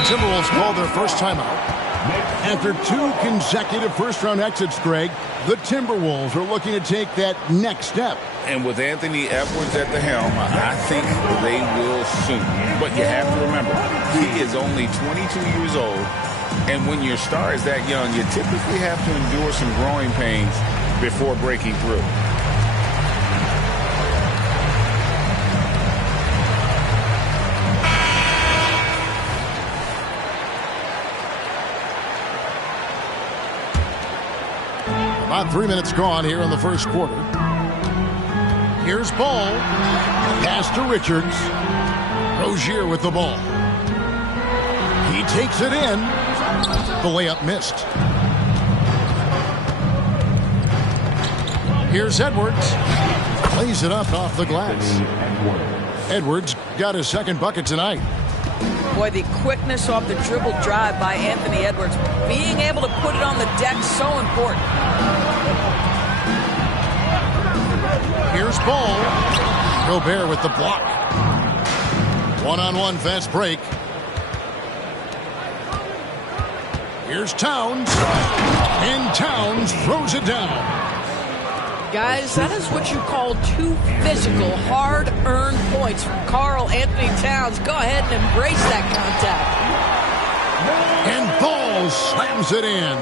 the Timberwolves call their first timeout. After 2 consecutive first-round exits, Greg, the Timberwolves are looking to take that next step. And with Anthony Edwards at the helm, I think they will soon. But you have to remember, he is only 22 years old. And when your star is that young, you typically have to endure some growing pains before breaking through. About 3 minutes gone here in the first quarter. Here's Ball. Pass to Richards. Rozier with the ball. He takes it in. The layup missed. Here's Edwards. Plays it up off the glass. Edwards got his second bucket tonight. Boy, the quickness off the dribble drive by Anthony Edwards. Being able to put it on the deck, so important. Here's Ball. Gobert with the block. One-on-one fast break. Here's Towns. And Towns throws it down. Guys, that is what you call 2 physical, hard-earned points from Karl Anthony Towns. Go ahead and embrace that contact. And Ball slams it in.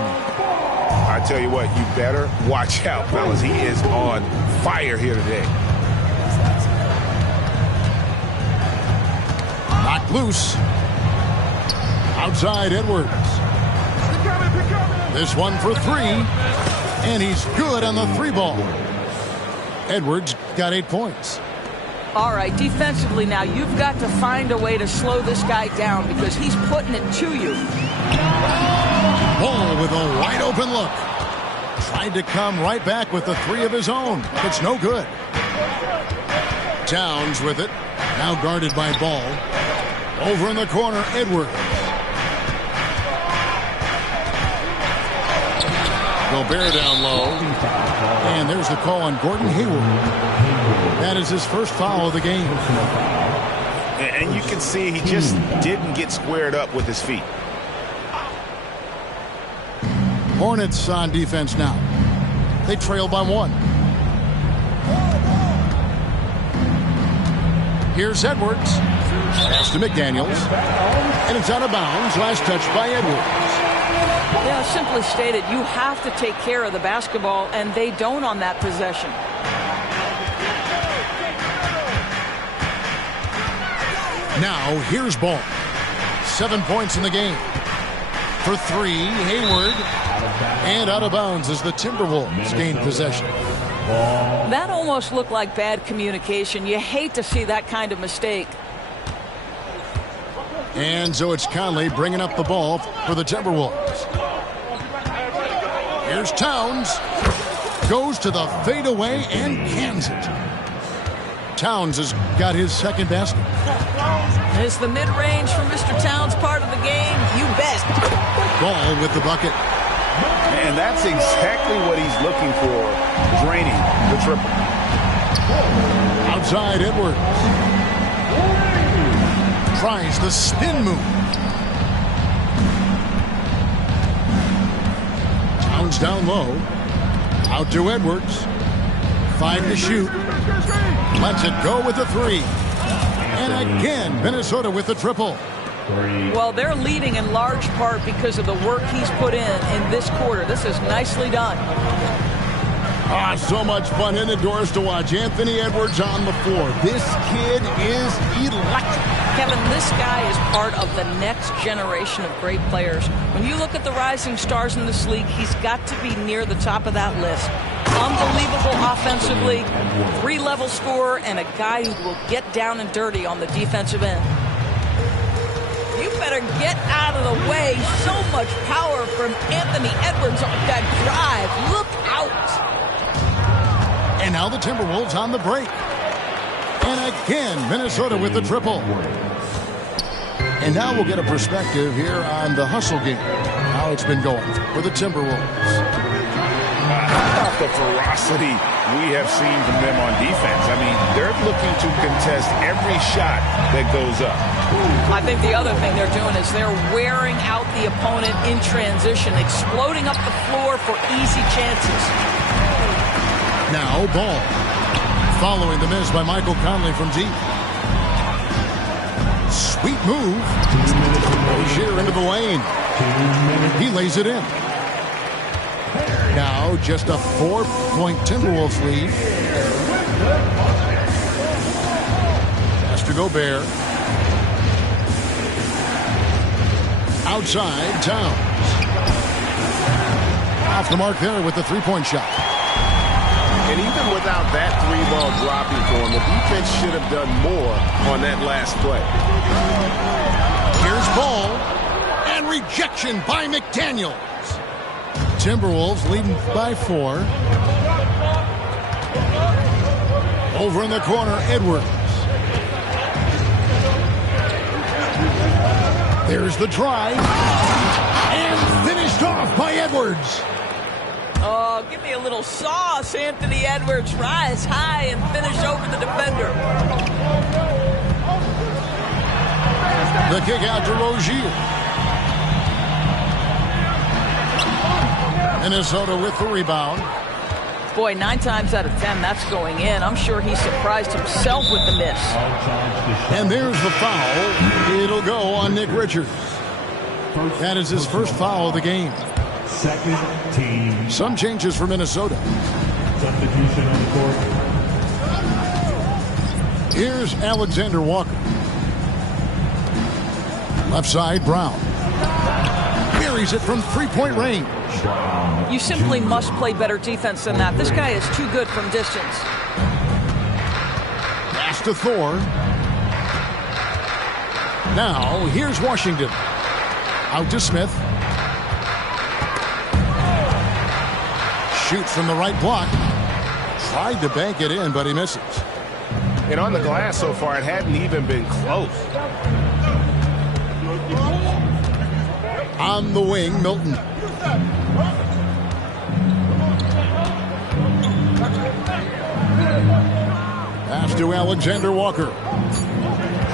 I tell you what, you better watch out, fellas. He is on fire here today. Knocked loose. Outside Edwards. This one for 3. And he's good on the 3 ball. Edwards got 8 points. All right, defensively now, you've got to find a way to slow this guy down because he's putting it to you. Ball with a wide open look. Tried to come right back with the 3 of his own. It's no good. Towns with it. Now guarded by Ball. Over in the corner, Edwards. Gobert down low. And there's the call on Gordon Hayward. That is his first foul of the game. And you can see he just didn't get squared up with his feet. Hornets on defense now. They trail by 1. Here's Edwards. Pass to McDaniels. And it's out of bounds. Last touch by Edwards. Yeah, simply stated, you have to take care of the basketball, and they don't on that possession. Now, here's Ball. 7 points in the game. For 3, Hayward. And out of bounds as the Timberwolves gain possession. That almost looked like bad communication. You hate to see that kind of mistake. And so it's Conley bringing up the ball for the Timberwolves. Here's Towns. Goes to the fadeaway and cans it. Towns has got his second basket. Is the mid-range for Mr. Towns part of the game? You bet. Ball with the bucket. And that's exactly what he's looking for, draining the triple. Outside Edwards. Tries the spin move. Towns down low. Out to Edwards. 5 to shoot. Lets it go with the 3. And again, Minnesota with the triple. Well, they're leading in large part because of the work he's put in this quarter. This is nicely done. So much fun indoors to watch. Anthony Edwards on the floor. This kid is electric. Kevin, this guy is part of the next generation of great players. When you look at the rising stars in this league, he's got to be near the top of that list. Unbelievable offensively, 3-level scorer, and a guy who will get down and dirty on the defensive end. You better get out of the way. So much power from Anthony Edwards on that drive. Look out. And now the Timberwolves on the break. And again, Minnesota with the triple. And now we'll get a perspective here on the hustle game. How it's been going for the Timberwolves. the ferocity we have seen from them on defense. I mean, they're looking to contest every shot that goes up. I think the other thing they're doing is they're wearing out the opponent in transition, exploding up the floor for easy chances. Now Ball. Following the miss by Michael Conley from deep. Sweet move. Rozier into the lane. He lays it in. Now just a 4-point Timberwolves lead. Pass to Gobert. Outside, Towns. Off the mark there with the three-point shot. And even without that three-ball dropping for him, the defense should have done more on that last play. Here's Ball. And rejection by McDaniels. Timberwolves leading by 4. Over in the corner, Edwards. There's the drive. And finished off by Edwards. Oh, give me a little sauce, Anthony Edwards. Rise high and finish over the defender. The kick out to Rozier. Minnesota with the rebound. Boy, 9 times out of 10, that's going in. I'm sure he surprised himself with the miss. And there's the foul. It'll go on Nick Richards. That is his first foul of the game. Second team. Some changes for Minnesota. Substitution on the court. Here's Alexander Walker. Left side, Brown. Buries it from three-point range. You simply must play better defense than that. This guy is too good from distance. Pass to Thor. Now, here's Washington. Out to Smith. Shoots from the right block. Tried to bank it in, but he misses. And on the glass so far, it hadn't even been close. On the wing, Milton. Pass to Alexander Walker.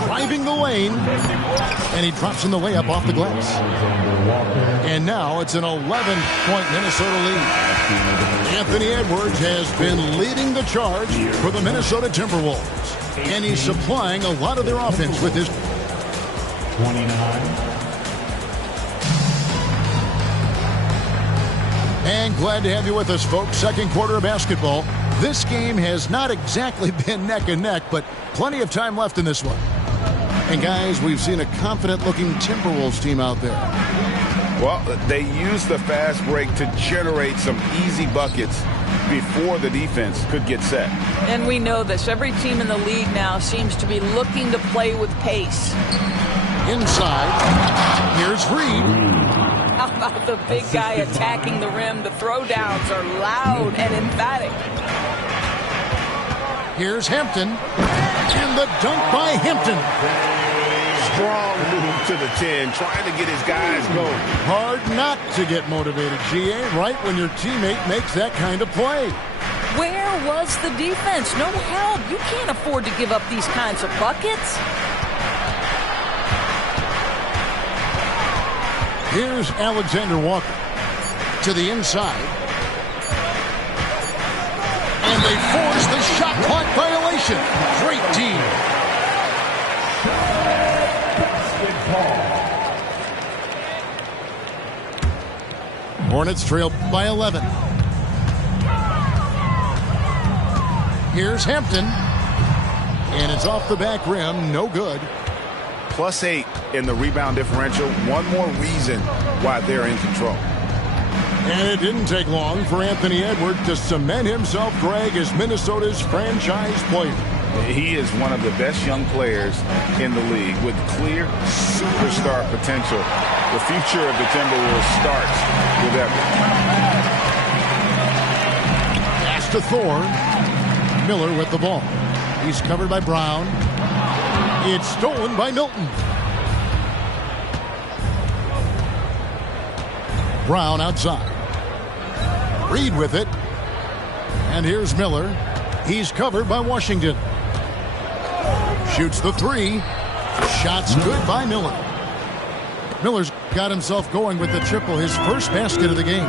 Driving the lane. And he drops in the layup off the glass. And now it's an 11-point Minnesota lead. Anthony Edwards has been leading the charge for the Minnesota Timberwolves. And he's supplying a lot of their offense with his 29. And glad to have you with us, folks. Second quarter of basketball. This game has not exactly been neck and neck, but plenty of time left in this one. And guys, we've seen a confident-looking Timberwolves team out there. Well, they used the fast break to generate some easy buckets before the defense could get set. And we know this. Every team in the league now seems to be looking to play with pace. Inside, here's Reed. How about the big guy attacking the rim? The throwdowns are loud and emphatic. Here's Hampton. And the dunk by Hampton. Strong move to the 10, trying to get his guys going. Hard not to get motivated, GA, right when your teammate makes that kind of play. Where was the defense? No help. You can't afford to give up these kinds of buckets. Here's Alexander Walker to the inside. And they force the shot clock violation. Great team. Hornets trail by 11. Here's Hampton. And it's off the back rim. No good. +8 in the rebound differential. One more reason why they're in control. And it didn't take long for Anthony Edwards to cement himself, Greg, as Minnesota's franchise player. He is one of the best young players in the league with clear superstar potential. The future of the Timberwolves starts with Edwards. Pass to Thor. Miller with the ball. He's covered by Brown. It's stolen by Milton. Brown outside. Reed with it. And here's Miller. He's covered by Washington. Shoots the three. Shot's good by Miller. Miller's got himself going with the triple, his first basket of the game.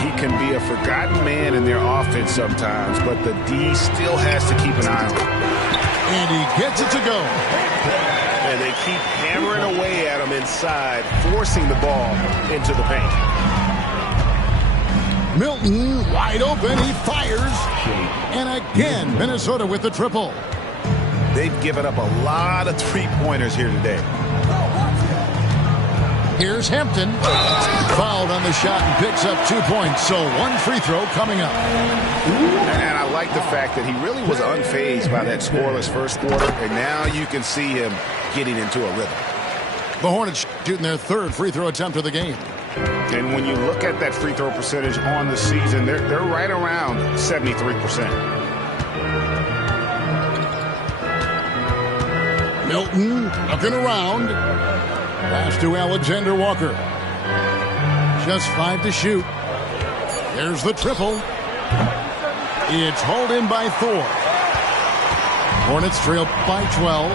He can be a forgotten man in their offense sometimes, but the D still has to keep an eye on him. And he gets it to go. And they keep hammering away at him inside, forcing the ball into the paint. Milton wide open. He fires. And again, Minnesota with the triple. They've given up a lot of three-pointers here today. Here's Hampton. Fouled on the shot and picks up 2 points. So one free throw coming up. And I like the fact that he really was unfazed by that scoreless first quarter. And now you can see him getting into a rhythm. The Hornets shooting their third free throw attempt of the game. And when you look at that free throw percentage on the season, they're right around 73%. Milton looking around. Pass to Alexander Walker. Just 5 to shoot. There's the triple. It's hauled in by Thor. Hornets trail by 12.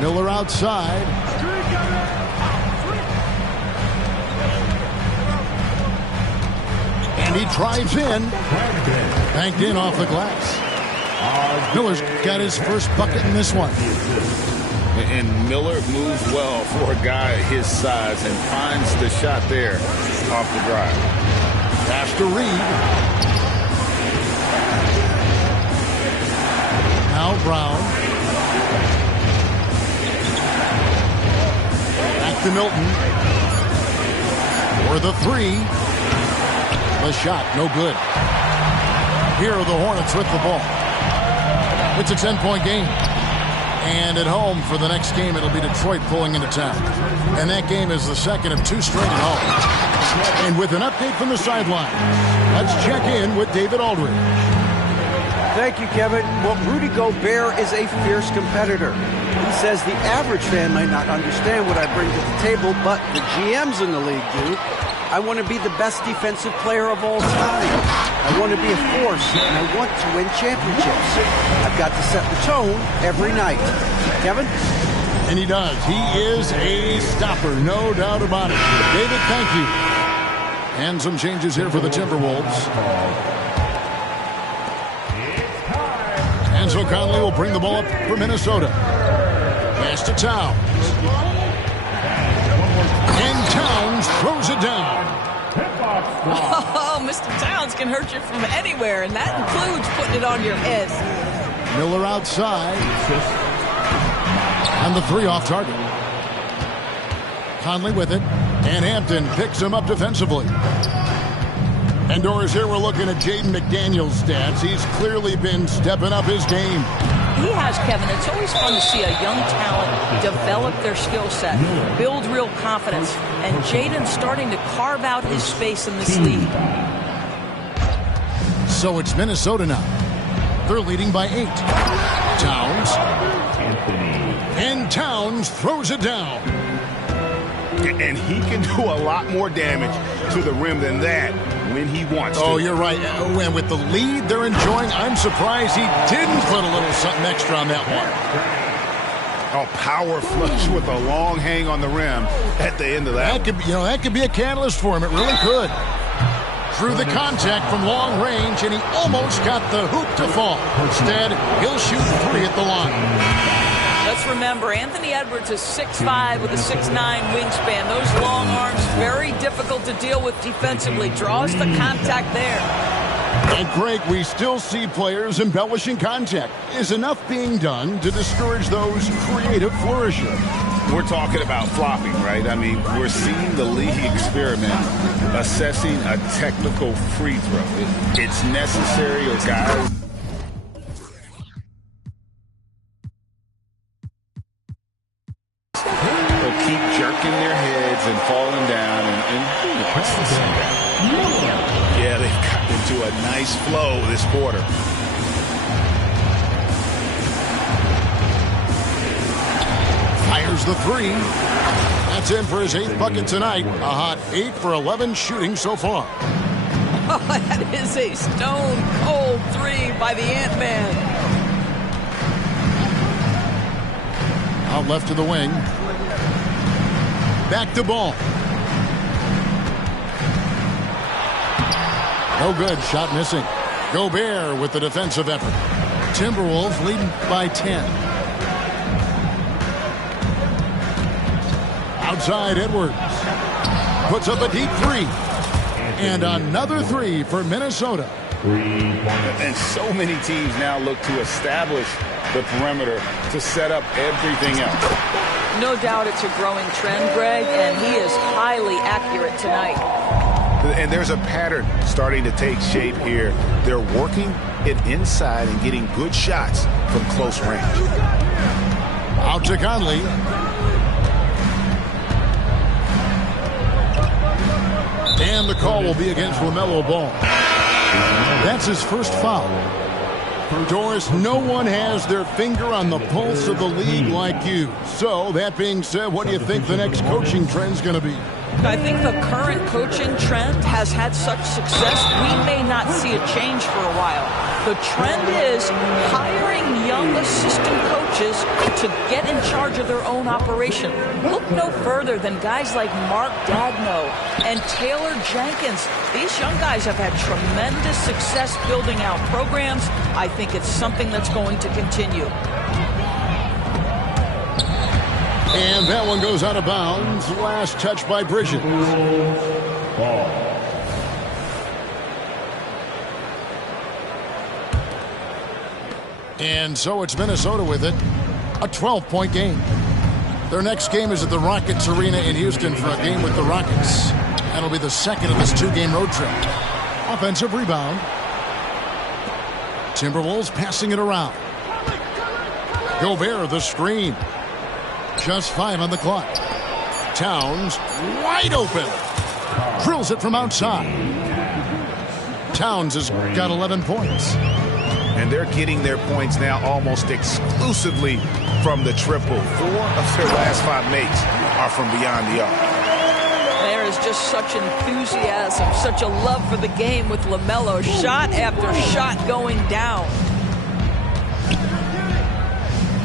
Miller outside. And he drives in. Banked in off the glass. Miller's got his first bucket in this one. And Miller moves well for a guy his size and finds the shot there off the drive. Pass to Reed. Now Brown. Back to Milton. For the three. The shot, no good. Here are the Hornets with the ball. It's a 10-point game. And at home for the next game, it'll be Detroit pulling into town. And that game is the second of 2 straight at home. And with an update from the sideline, let's check in with David Aldridge. Thank you, Kevin. Well, Rudy Gobert is a fierce competitor. He says the average fan might not understand what I bring to the table, but the GMs in the league do. I want to be the best defensive player of all time. I want to be a force, and I want to win championships. I've got to set the tone every night. Kevin? And he does. He is a stopper, no doubt about it. David, thank you. And some changes here for the Timberwolves. And so Conley will bring the ball up for Minnesota. Pass to Towns. And Towns throws it down. Oh, Mr. Towns can hurt you from anywhere, and that includes putting it on your head. Miller outside. And the three off target. Conley with it. And Hampton picks him up defensively. And Doris, here we're looking at Jaden McDaniel's stats. He's clearly been stepping up his game. He has, Kevin. It's always fun to see a young talent develop their skill set, build real confidence, and Jaden's starting to carve out his space in this league. So it's Minnesota now. They're leading by 8. Towns. And Towns throws it down. And he can do a lot more damage to the rim than that when he wants to. Oh, you're right. And with the lead they're enjoying, I'm surprised he didn't put a little something extra on that one. A power flush with a long hang on the rim at the end of that. That could be a catalyst for him. It really could. Through the contact from long range, and he almost got the hoop to fall. Instead, he'll shoot 3 at the line. Let's remember, Anthony Edwards is 6'5" with a 6'9" wingspan. Those long arms, very difficult to deal with defensively. Draws the contact there. And, Greg, we still see players embellishing contact. Is enough being done to discourage those creative flourishes? We're talking about flopping, right? I mean, we're seeing the league experiment assessing a technical free throw. It's necessary, or guys... keep jerking their heads and falling down, and who wants to see that? Yeah, they've gotten into a nice flow this quarter. Fires the 3. That's in for his 8th bucket tonight. A hot 8 for 11 shooting so far. Oh, that is a stone-cold 3 by the Ant-Man. Out left to the wing. Back to Ball. No good. Shot missing. Gobert with the defensive effort. Timberwolves leading by 10. Outside Edwards. Puts up a deep 3. And another 3 for Minnesota. And so many teams now look to establish the perimeter to set up everything else. No doubt it's a growing trend, Greg, and he is highly accurate tonight. And there's a pattern starting to take shape here. They're working it inside and getting good shots from close range. Out to Conley. And the call will be against LaMelo Ball. That's his first foul. Doris, no one has their finger on the pulse of the league like you. So, that being said, what do you think the next coaching trend's going to be? I think the current coaching trend has had such success, we may not see a change for a while. The trend is hiring young assistant coaches to get in charge of their own operation. Look no further than guys like Mark Dagno and Taylor Jenkins. These young guys have had tremendous success building out programs. I think it's something that's going to continue. And that one goes out of bounds. Last touch by Bridges. And so it's Minnesota with it. A 12-point game. Their next game is at the Rockets Arena in Houston for a game with the Rockets. That'll be the second of this 2-game road trip. Offensive rebound. Timberwolves passing it around. Gobert the screen. Just 5 on the clock. Towns wide open. Drills it from outside. Towns has got 11 points. And they're getting their points now almost exclusively from the triple. 4 of their last 5 makes are from beyond the arc. There is just such enthusiasm, such a love for the game with LaMelo. Shot after shot going down.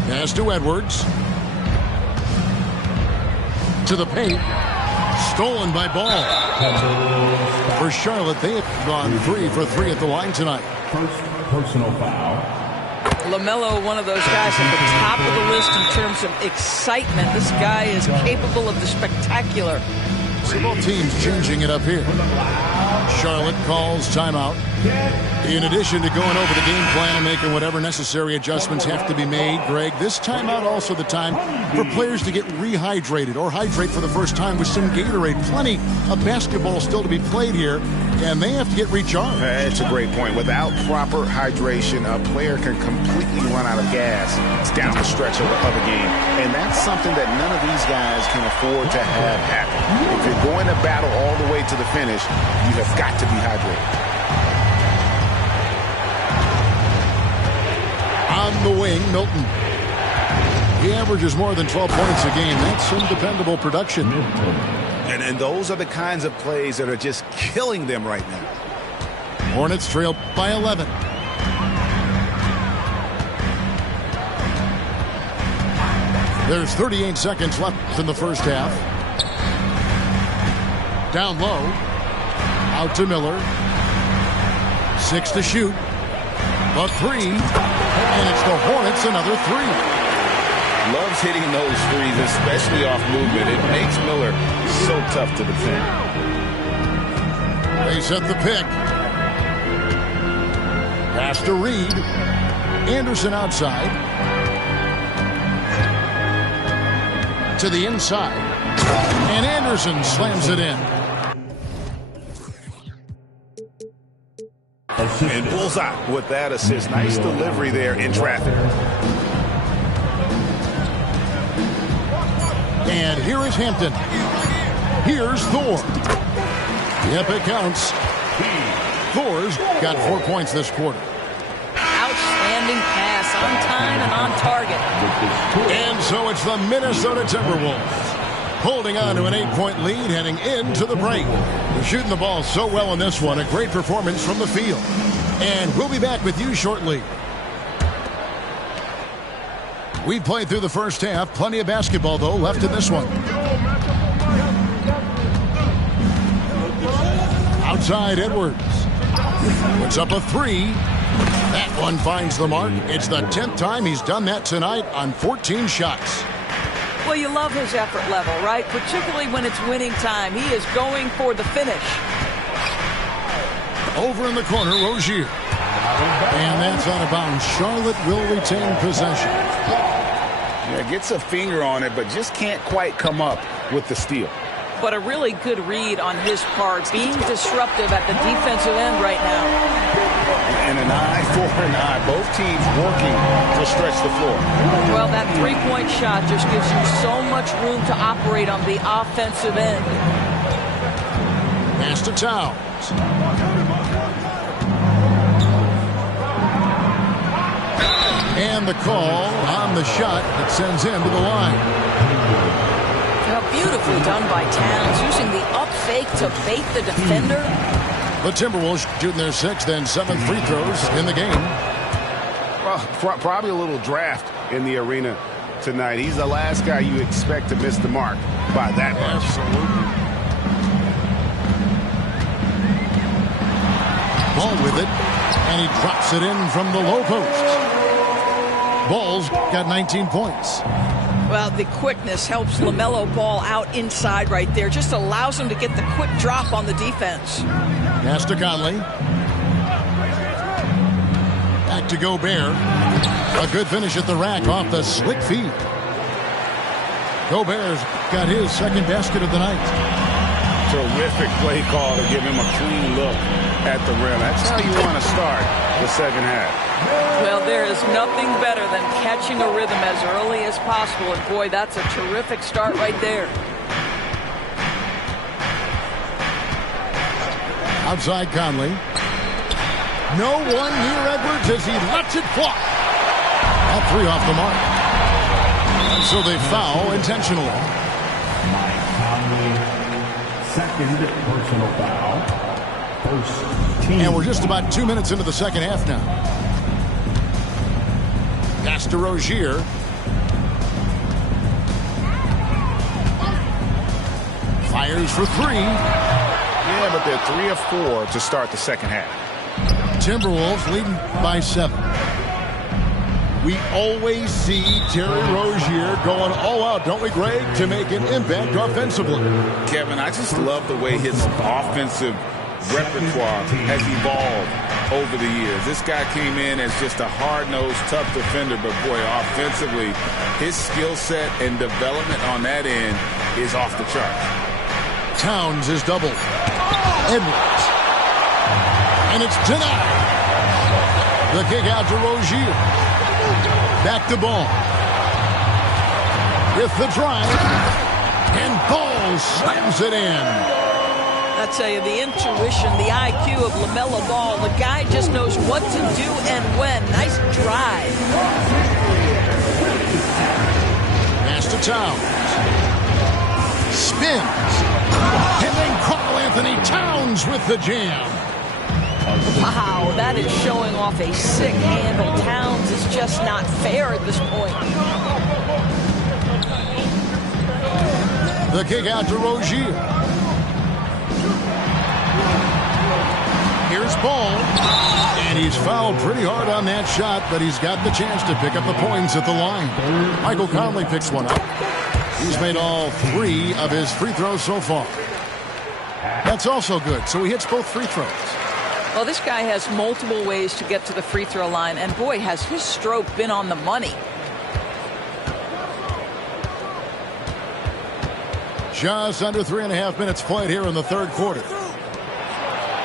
Pass to Edwards. To the paint. Stolen by Ball. For Charlotte, they have gone 3 for 3 at the line tonight. First personal foul. LaMelo, one of those guys at the top of the list in terms of excitement. This guy is capable of the spectacular. So both teams changing it up here. Charlotte calls timeout. In addition to going over the game plan and making whatever necessary adjustments have to be made, Greg, this timeout also the time for players to get rehydrated or hydrate for the first time with some Gatorade. Plenty of basketball still to be played here, and they have to get recharged. It's a great point. Without proper hydration, a player can completely run out of gas down the stretch of a game. And that's something that none of these guys can afford to have happen. If you're going to battle all the way to the finish, you have got to be hydrated. On the wing, Milton. He averages more than 12 points a game. That's some dependable production. And those are the kinds of plays that are just killing them right now. Hornets trail by 11. There's 38 seconds left in the first half. Down low. Out to Miller. 6 to shoot. A 3. And it's the Hornets, another 3. Loves hitting those threes, especially off movement. It makes Miller so tough to defend. They set the pick. Pass to Reed. Anderson outside. To the inside. And Anderson slams it in. And bullseye with that assist. Nice delivery there in traffic. And here is Hampton. Here's Thor. Yep, it counts. Thor's got 4 points this quarter. Outstanding pass, on time and on target. And so it's the Minnesota Timberwolves. holding on to an 8-point lead heading into the break. They're shooting the ball so well in this one. A great performance from the field. And we'll be back with you shortly. We played through the first half. Plenty of basketball, though, left in this one. Outside Edwards. Puts up a three. That one finds the mark. It's the 10th time he's done that tonight on 14 shots. Well, you love his effort level, right? Particularly when it's winning time. He is going for the finish. Over in the corner, Rozier. And that's out of bounds. Charlotte will retain possession. Yeah, gets a finger on it, but just can't quite come up with the steal. But a really good read on his part, being disruptive at the defensive end right now. And an eye for an eye. Both teams working to stretch the floor. Well, that three-point shot just gives you so much room to operate on the offensive end. Pass to Towns. And the call on the shot that sends him to the line. Now, beautifully done by Towns, using the up fake to bait the defender. The Timberwolves shooting their 6th and 7th free throws in the game. Well, probably a little draft in the arena tonight. He's the last guy you expect to miss the mark by that much. Absolutely. Ball with it, and he drops it in from the low post. Ball's got 19 points. Well, the quickness helps LaMelo Ball out inside right there. Just allows him to get the quick drop on the defense. Pass to Conley. Back to Gobert. A good finish at the rack off the slick feet. Gobert's got his 2nd basket of the night. Terrific play call to give him a clean look at the rim. That's how you want to start the second half. Well, there is nothing better than catching a rhythm as early as possible. And boy, that's a terrific start right there. Outside Conley. No one near Edwards as he lets it fly. That three off the mark. And so they foul intentionally. Mike Conley, 2nd personal foul. First team. And we're just about 2 minutes into the second half now. Pass to Rozier. Fires for three. Yeah, but they're 3 of 4 to start the second half. Timberwolves leading by 7. We always see Terry Rozier going all out, don't we, Greg, to make an impact offensively. Kevin, I just love the way his offensive repertoire has evolved over the years. This guy came in as just a hard-nosed, tough defender, but boy, offensively, his skill set and development on that end is off the charts. Towns is doubled. Edwards. And it's denied. The kick out to Rozier. Back to Ball. With the drive. And Ball slams it in. I tell you, the intuition, the IQ of LaMelo Ball, the guy just knows what to do and when. Nice drive. Pass to Towns. Spins. And then Karl Anthony Towns with the jam. Wow, that is showing off a sick handle. Towns is just not fair at this point. The kick out to Rozier. Here's Ball. And he's fouled pretty hard on that shot, but he's got the chance to pick up the points at the line. Michael Conley picks one up. He's made all 3 of his free throws so far. That's also good, so he hits both free throws. Well, this guy has multiple ways to get to the free throw line, and boy, has his stroke been on the money. Just under 3.5 minutes played here in the third quarter.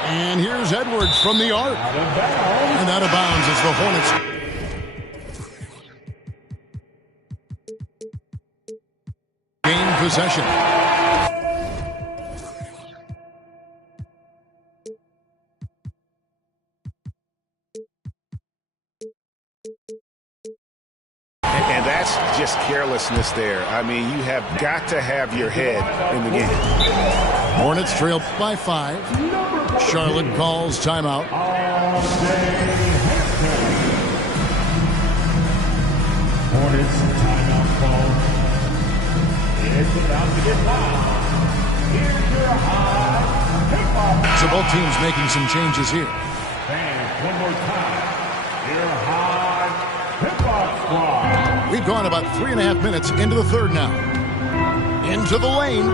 And here's Edwards from the arc. And out of bounds as the Hornets. Gain possession. just carelessness there. I mean, you have got to have your head in the game. Hornets trail by 5. Charlotte calls timeout. Hornets timeout call. It's about to get loud. Here's your high hip-hop. So both teams making some changes here. Fans, one more time. Your high hip-hop squad. We've gone about 3.5 minutes into the third now. Into the lane.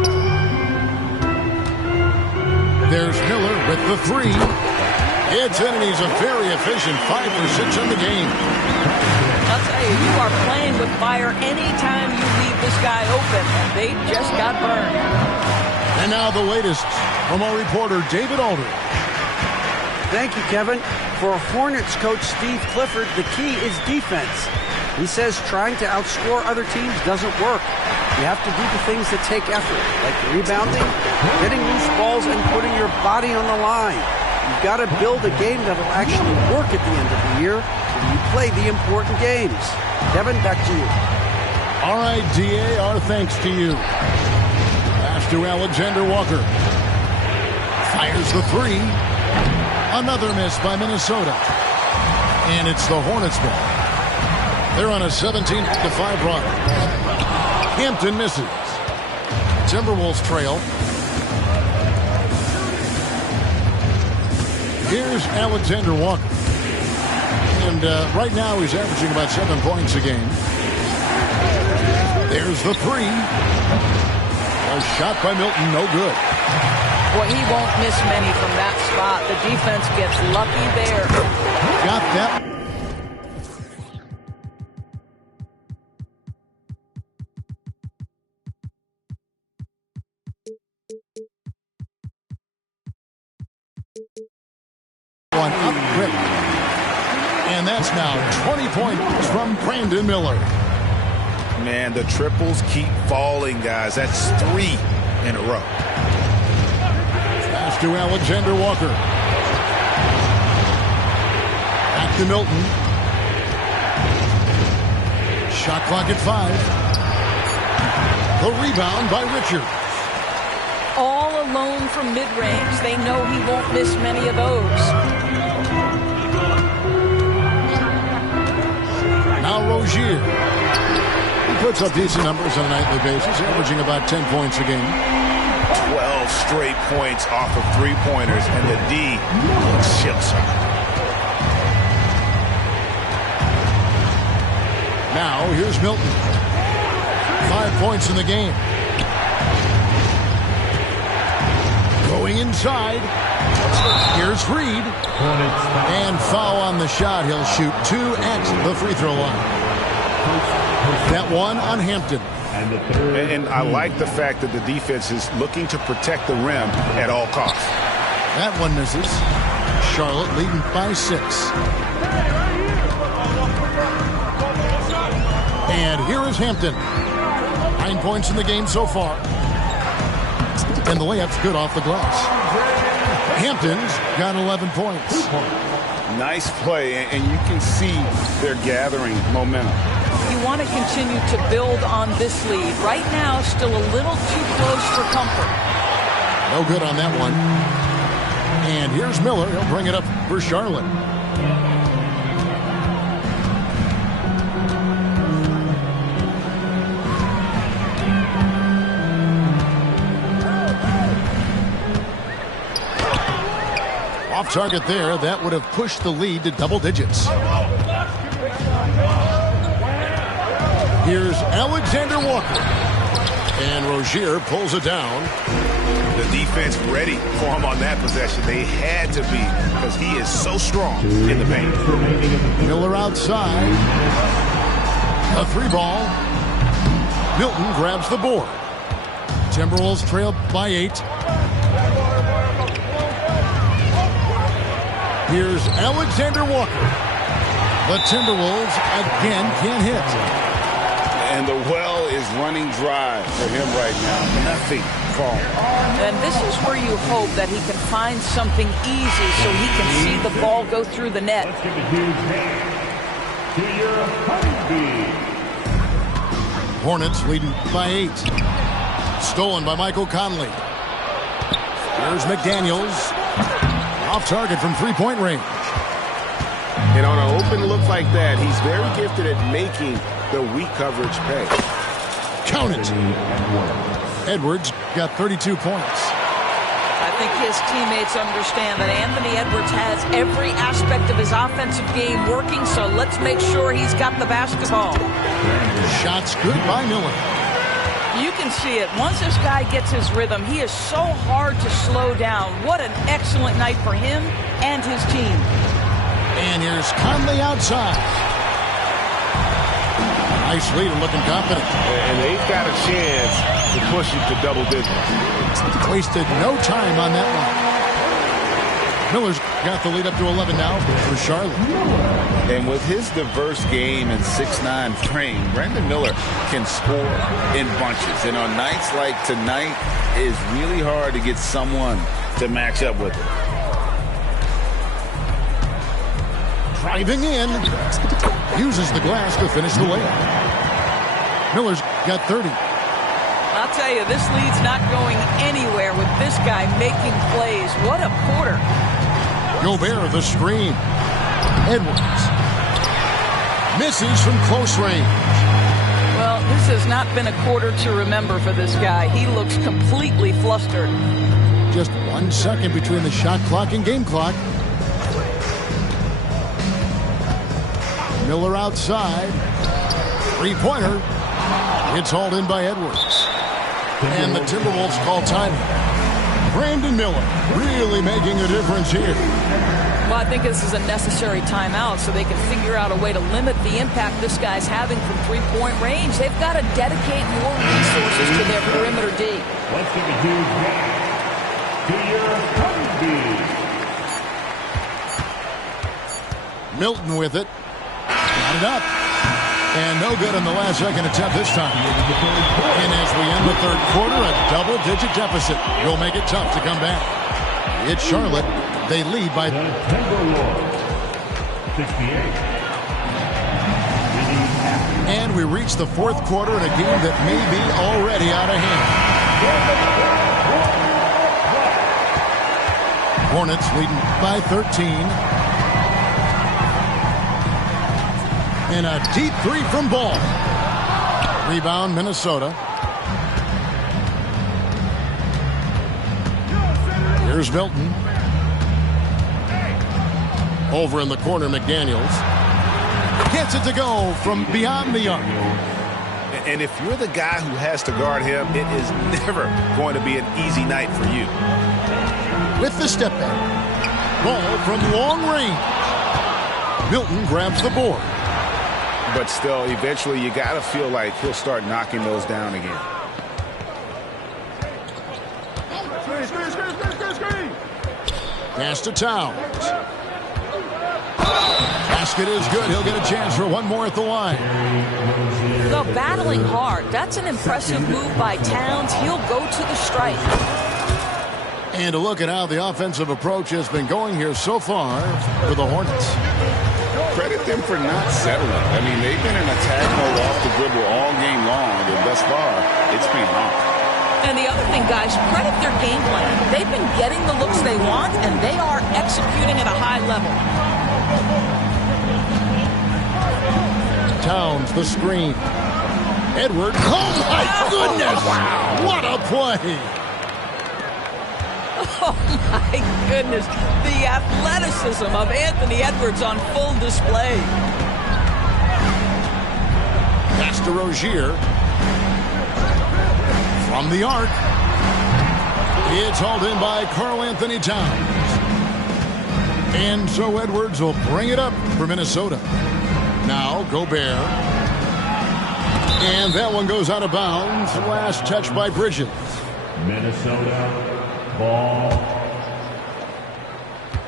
There's Miller with the 3. It's in, and he's a very efficient 5 for 6 in the game. I'll tell you, you are playing with fire anytime you leave this guy open. They just got burned. And now the latest from our reporter, David Aldridge. Thank you, Kevin. For Hornets coach Steve Clifford, the key is defense. He says trying to outscore other teams doesn't work. You have to do the things that take effort, like rebounding, getting loose balls, and putting your body on the line. You've got to build a game that will actually work at the end of the year when you play the important games. Kevin, back to you. All right, DA, our thanks to you. Pass to Alexander Walker. Fires the 3. Another miss by Minnesota. And it's the Hornets ball. They're on a 17-5 run. Hampton misses. Timberwolves trail. Here's Alexander Walker. And right now he's averaging about 7 points a game. There's the 3. A shot by Milton, no good. Well, he won't miss many from that spot. The defense gets lucky there. Got that. One up quick. And that's now 20 points from Brandon Miller. Man, the triples keep falling, guys. That's 3 in a row. Pass to Alexander Walker. Back to Milton. Shot clock at 5. The rebound by Richards. All alone from mid-range. They know he won't miss many of those. Now Rozier. He puts up decent numbers on a nightly basis, averaging about 10 points a game. 12 straight points off of 3-pointers, and the D looks shell-shocked. Now here's Milton. 5 points in the game. Going inside. Here's Reed. And foul on the shot. He'll shoot 2 at the free throw line. That one on Hampton. And I like the fact that the defense is looking to protect the rim at all costs. That one misses. Charlotte leading by 6. And here is Hampton. 9 points in the game so far. And the layup's good off the glass. Hampton's got 11 points. Nice play, and you can see they're gathering momentum. You want to continue to build on this lead. Right now, still a little too close for comfort. No good on that one. And here's Miller. He'll bring it up for Charlotte. Off target there. That would have pushed the lead to double digits. Here's Alexander Walker. And Rozier pulls it down. The defense ready for him on that possession. They had to be, because he is so strong in the paint. Miller outside. A 3-ball. Milton grabs the board. Timberwolves trail by 8. Here's Alexander Walker. The Timberwolves again can't hit. And the well is running dry for him right now. Nothing falling. And this is where you hope that he can find something easy so he can see the ball go through the net. Let's give a huge hand to your honeybee. Hornets leading by 8. Stolen by Michael Conley. Here's McDaniels. Off target from three-point range. And on an open look like that, he's very gifted at making the weak coverage pay. Count it. Edwards got 32 points. I think his teammates understand that Anthony Edwards has every aspect of his offensive game working, so let's make sure he's got the basketball. Shots good by Miller. You can see it. Once this guy gets his rhythm, he is so hard to slow down. What an excellent night for him and his team. And here's Conley outside. Nice lead and looking confident. And they've got a chance to push it to double digits. Wasted no time on that one. Miller's got the lead up to 11 now for Charlotte. And with his diverse game and 6'9" frame, Brandon Miller can score in bunches. And on nights like tonight, it's really hard to get someone to match up with him. Driving in. Uses the glass to finish the layup. Miller's got 30. I'll tell you, this lead's not going anywhere with this guy making plays. What a quarter. Gobert the screen. Edwards. Misses from close range. Well, this has not been a quarter to remember for this guy. He looks completely flustered. Just 1 second between the shot clock and game clock. Miller outside. Three-pointer. It's hauled in by Edwards. And the Timberwolves call timeout. Brandon Miller really making a difference here. Well, I think this is a necessary timeout so they can figure out a way to limit the impact this guy's having from three-point range. They've got to dedicate more resources to their perimeter D. Let's give a huge round to your Covington. Milton with it. Got it up. And no good on the last second attempt this time. And as we end the third quarter, a double-digit deficit will make it tough to come back. It's Charlotte. They lead by... The Timberwolves, 68. And we reach the fourth quarter in a game that may be already out of hand. Hornets leading by 13. And a deep three from Ball. Rebound, Minnesota. Here's Milton. Over in the corner, McDaniels. Gets it to go from beyond the arc. And if you're the guy who has to guard him, it is never going to be an easy night for you. With the step back. Ball from long range. Milton grabs the board. But still, eventually, you got to feel like he'll start knocking those down again. Pass to Towns. Basket is good. He'll get a chance for one more at the line. Though battling hard, that's an impressive move by Towns. He'll go to the strike. And to look at how the offensive approach has been going here so far for the Hornets. Credit them for not settling. I mean, they've been in attack mode off the dribble all game long, and thus far, it's been wrong. And the other thing, guys, credit their game plan. They've been getting the looks they want, and they are executing at a high level. Towns, the screen. Edwards. Oh, my goodness. Wow. What a play. Oh, my goodness. The athleticism of Anthony Edwards on full display. Pass to Rozier. From the arc. It's hauled in by Karl Anthony Towns. And so Edwards will bring it up for Minnesota. Now Gobert. And that one goes out of bounds. Last touch by Bridges. Minnesota. Ball.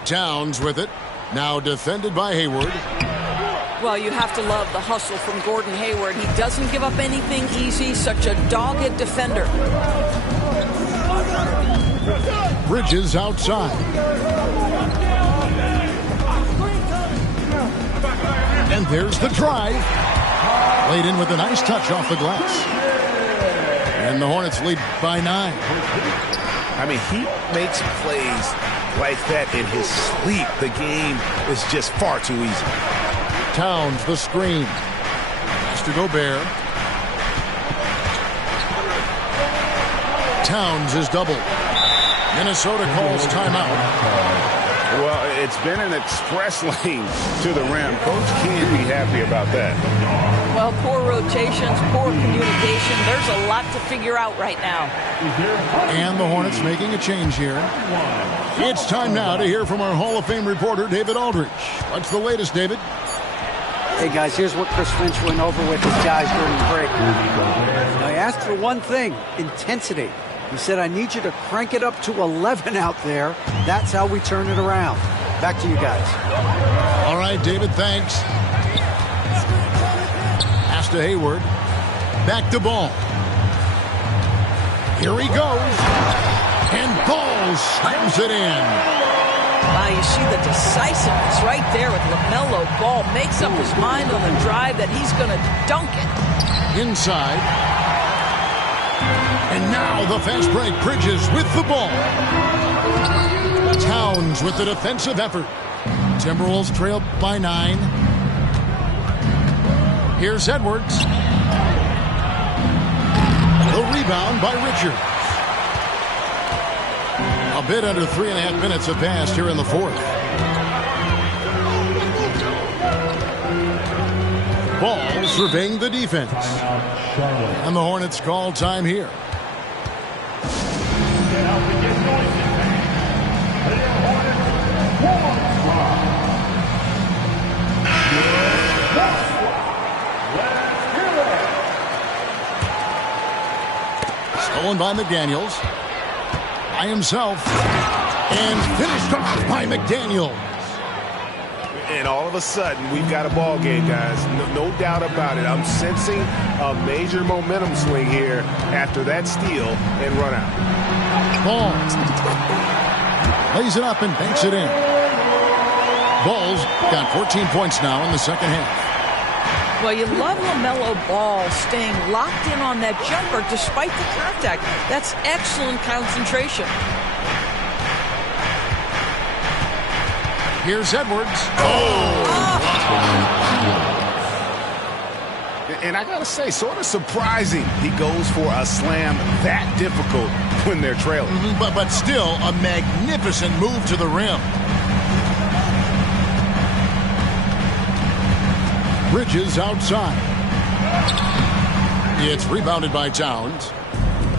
Towns with it. Now defended by Hayward. Well, you have to love the hustle from Gordon Hayward. He doesn't give up anything easy. Such a dogged defender. Bridges outside. And there's the drive. Laid in with a nice touch off the glass. And the Hornets lead by 9. I mean, he makes plays like that in his sleep. The game is just far too easy. Towns, the screen. Has to Gobert. Towns is doubled. Minnesota calls timeout. Well, it's been an express lane to the rim. Coach can't be happy about that. Well, poor rotations, poor communication. There's a lot to figure out right now. And the Hornets making a change here. It's time now to hear from our Hall of Fame reporter, David Aldridge. What's the latest, David? Hey, guys, here's what Chris Finch went over with his guys during the break. Now, he asked for one thing, intensity. He said, I need you to crank it up to 11 out there. That's how we turn it around. Back to you guys. All right, David, thanks. Pass to Hayward. Back to Ball. Here he goes. And Ball slams it in. Wow, you see the decisiveness right there with LaMelo Ball. Makes up his mind on the drive that he's going to dunk it. Inside. And now the fast break. Bridges with the ball. Towns with the defensive effort. Timberwolves trail by 9. Here's Edwards. The rebound by Richards. A bit under 3.5 minutes have passed here in the fourth. Ball surveying the defense. And the Hornets call time here. Stolen by McDaniels. By himself. And finished off by McDaniels. And all of a sudden, we've got a ball game, guys. No doubt about it. I'm sensing a major momentum swing here after that steal and run out. Ball. Lays it up and banks it in. Ball's got 14 points now in the second half. Well, you love LaMelo Ball staying locked in on that jumper despite the contact. That's excellent concentration. Here's Edwards. And I got to say, sort of surprising he goes for a slam that difficult when they're trailing. But still a magnificent move to the rim. Bridges outside. It's rebounded by Towns.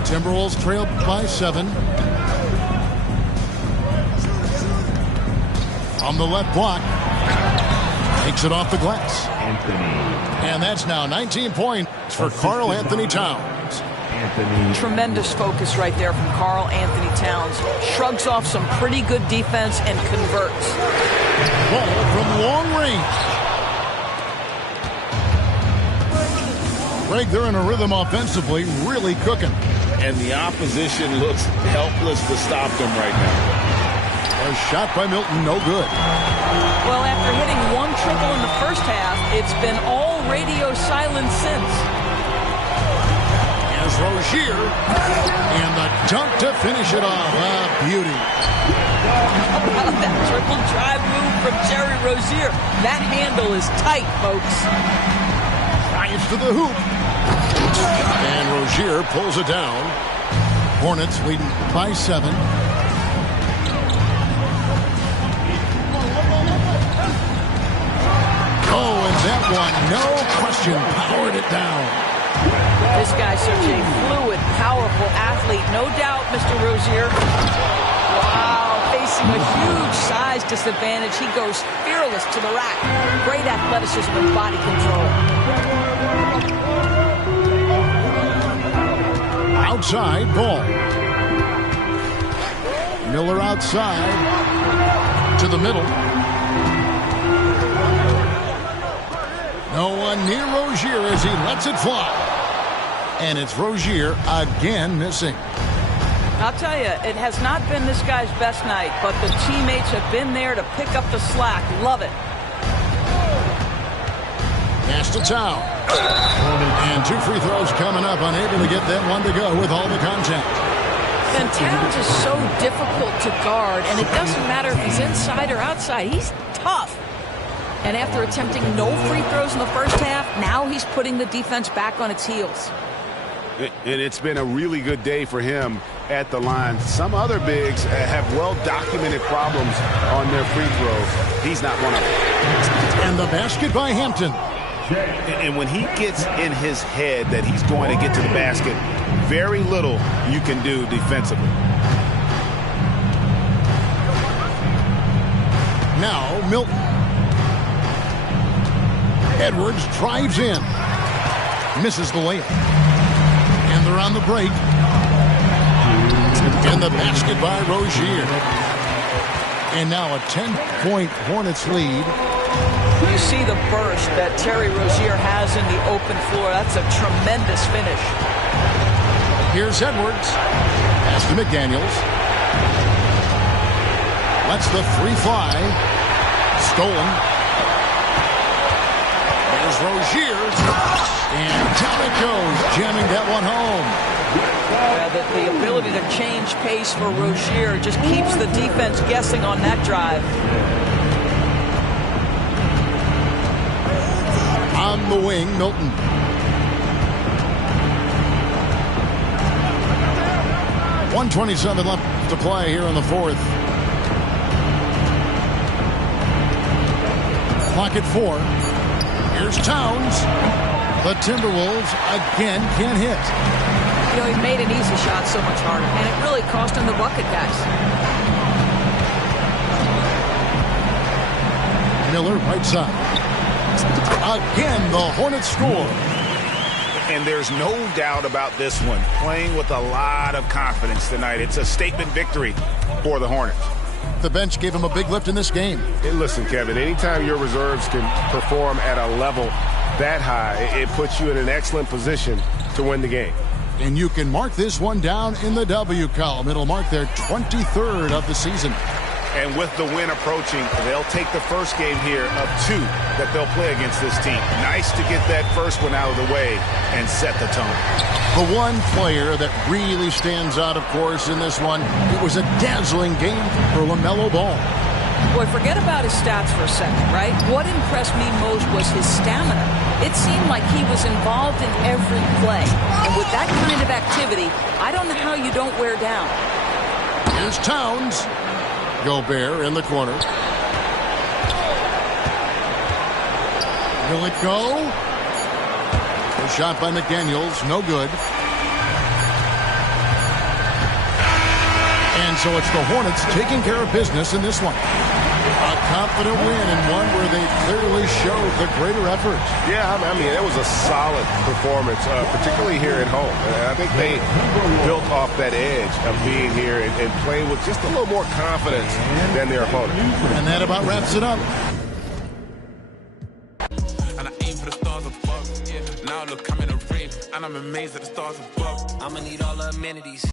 Timberwolves trail by 7. On the left block. Takes it off the glass. And that's now 19 points for Karl Anthony Towns. Tremendous focus right there from Karl Anthony Towns. Shrugs off some pretty good defense and converts. Ball from long range. Greg, they're in a rhythm offensively, really cooking. And the opposition looks helpless to stop them right now. A shot by Milton, no good. Well, after hitting one triple in the first half, it's been all radio silence since. Here's Rozier. And the dunk to finish it off. Beauty. How about that triple drive move from Terry Rozier? That handle is tight, folks. Drives to the hoop. And Rozier pulls it down. Hornets leading by 7. Oh, and that one, no question, powered it down. This guy's such a fluid, powerful athlete. No doubt, Mr. Rozier. Wow, facing a huge size disadvantage. He goes fearless to the rack. Great athleticism and body control. Outside, Ball. Miller outside. To the middle. No one near Rozier as he lets it fly. And it's Rozier again missing. I'll tell you, it has not been this guy's best night, but the teammates have been there to pick up the slack. Love it. Pass to Towns. And 2 free throws coming up, unable to get that one to go with all the contact. And Towns is so difficult to guard, and it doesn't matter if he's inside or outside. He's tough. And after attempting no free throws in the first half, now he's putting the defense back on its heels. And it's been a really good day for him at the line. Some other bigs have well-documented problems on their free throws. He's not one of them. And the basket by Hampton. And when he gets in his head that he's going to get to the basket, very little you can do defensively. Now Milton. Edwards drives in. Misses the layup. And they're on the break. And the basket by Rozier. And now a 10-point Hornets lead. You see the burst that Terry Rozier has in the open floor. That's a tremendous finish. Here's Edwards. Pass to McDaniels. Lets the three fly. Stolen. There's Rozier. And down it goes, jamming that one home. The ability to change pace for Rozier just keeps the defense guessing on that drive. On the wing, Milton. .127 left to play here in the fourth. Clock at 4. Here's Towns. The Timberwolves again can't hit. You know, he made an easy shot so much harder, and it really cost him the bucket, guys. Miller, right side. Again, the Hornets score. And there's no doubt about this one. Playing with a lot of confidence tonight. It's a statement victory for the Hornets. The bench gave him a big lift in this game. Hey, listen, Kevin, anytime your reserves can perform at a level that high, it puts you in an excellent position to win the game. And you can mark this one down in the W column. It'll mark their 23rd of the season. And with the win approaching, they'll take the first game here of 2 that they'll play against this team. Nice to get that first one out of the way and set the tone. The one player that really stands out, of course, in this one, it was a dazzling game for LaMelo Ball. Boy, forget about his stats for a second, right? What impressed me most was his stamina. It seemed like he was involved in every play. And with that kind of activity, I don't know how you don't wear down. Here's Towns. Gobert in the corner. Will it go? A shot by McDaniels, no good. And so it's the Hornets taking care of business in this one. A confident win and one where they clearly showed the greater effort. Yeah, I mean, it was a solid performance, particularly here at home. And I think they built off that edge of being here and playing with just a little more confidence than their opponent. And that about wraps it up. And I aim for the stars above. Yeah. Now look, I'm in a ring, and I'm amazed at the stars above. I'ma need all the amenities.